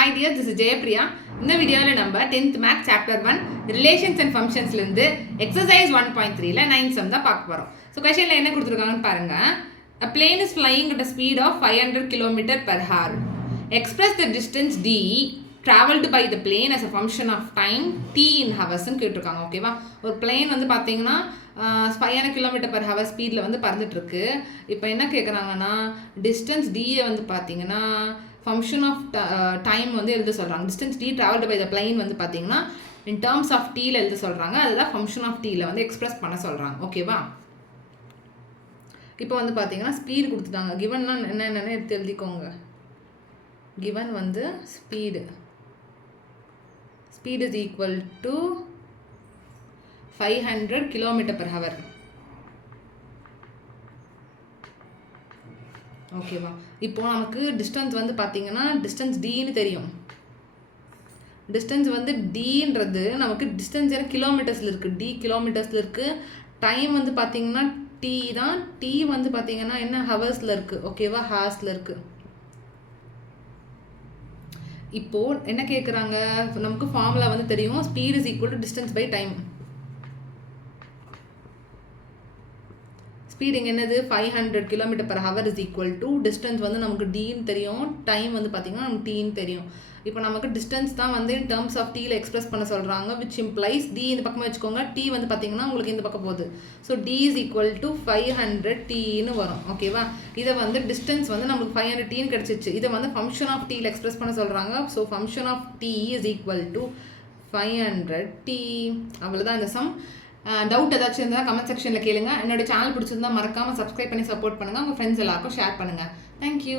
Hi dear, this is Jayapriya. இந்த வீடியோவில் நம்ம 10th Math Chapter 1 Relations and Functionsலேருந்து Exercise 1.3ல 9th sum தான் பார்க்க போகிறோம். ஸோ கொஷனில் என்ன கொடுத்துருக்காங்கன்னு பாருங்கள். A plane is flying at a speed of 500 km per hour. Express the distance d traveled by the plane as a function of time t in hoursன்னு கேட்டிருக்காங்க. ஓகேவா? ஒரு plane வந்து பார்த்தீங்கன்னா 500 km per hour ஸ்பீடில் வந்து பறந்துட்டுருக்கு. இப்போ என்ன கேட்குறாங்கன்னா டிஸ்டன்ஸ் டியை வந்து பார்த்தீங்கன்னா ஃபங்க்ஷன் ஆஃப் டைம் வந்து எழுத சொல்கிறாங்க. Distance D travelled by the plane வந்து பார்த்தீங்கன்னா இன் டேர்ம்ஸ் ஆஃப் டீயில் எழுத சொல்கிறாங்க. அதுதான் ஃபங்க்ஷன் ஆஃப் டீயில் வந்து எக்ஸ்பிரஸ் பண்ண சொல்கிறாங்க. ஓகேவா? இப்போ வந்து பார்த்தீங்கன்னா ஸ்பீடு கொடுத்துட்டாங்க. கிவன்னா என்னென்னு எடுத்து எழுதிக்கோங்க. கிவன் வந்து speed is equal to 500 km per hour. ஓகேவா? இப்போ நமக்கு டிஸ்டன்ஸ் வந்து பார்த்தீங்கன்னா டிஸ்டன்ஸ் டின்னு தெரியும். டிஸ்டன்ஸ் வந்து டின்றது நமக்கு டிஸ்டன்ஸ் ஏன்னா கிலோமீட்டர்ஸில் இருக்குது. டி கிலோமீட்டர்ஸில் இருக்குது. டைம் வந்து பார்த்தீங்கன்னா டி தான். டி வந்து பார்த்தீங்கன்னா என்ன ஹவர்ஸில் இருக்குது. ஓகேவா? ஹார்ஸில் இருக்குது. இப்போது என்ன கேட்குறாங்க, நமக்கு ஃபார்முலா வந்து தெரியும். Speed is equal to distance by time. Speed இங்கே என்னது 500 km per hour is equal to distance வந்து நமக்கு டின்னு தெரியும். டைம் வந்து பார்த்திங்கன்னா நமக்கு டீன்னு தெரியும். இப்போ நமக்கு டிஸ்டன்ஸ் தான் வந்து இன் டேர்ம்ஸ் ஆஃப் டீயில் எக்ஸ்பிரஸ் பண்ண சொல்கிறாங்க. விச் இம்ப்ளைஸ் டி இந்த பக்கமாக வச்சுக்கோங்க. டி வந்து பார்த்திங்கன்னா உங்களுக்கு இந்த பக்கம் போகுது. So T is equal to 500 டீன்னு வரும். ஓகேவா? இதை வந்து டிஸ்டன்ஸ் வந்து நமக்கு 500 டீன்னு கிடச்சிச்சு. இதை வந்து ஃபங்க்ஷன் ஆஃப் டீயில் எக்ஸ்பிரஸ் பண்ண சொல்கிறாங்க. So function of T is equal to 500 T. அவ்வளோதான் இந்த சம். டவுட் ஏதாச்சும் இருந்தால் கமெண்ட் செக்ஷனில் கேளுங்க. என்னோட சேனல் பிடிச்சிருந்தா மறக்காமல் சப்ஸ்கிரைப் பண்ணி சப்போர்ட் பண்ணுங்கள். உங்கள் ஃப்ரெண்ட்ஸ் எல்லாருக்கும் ஷேர் பண்ணுங்கள். தேங்க்யூ.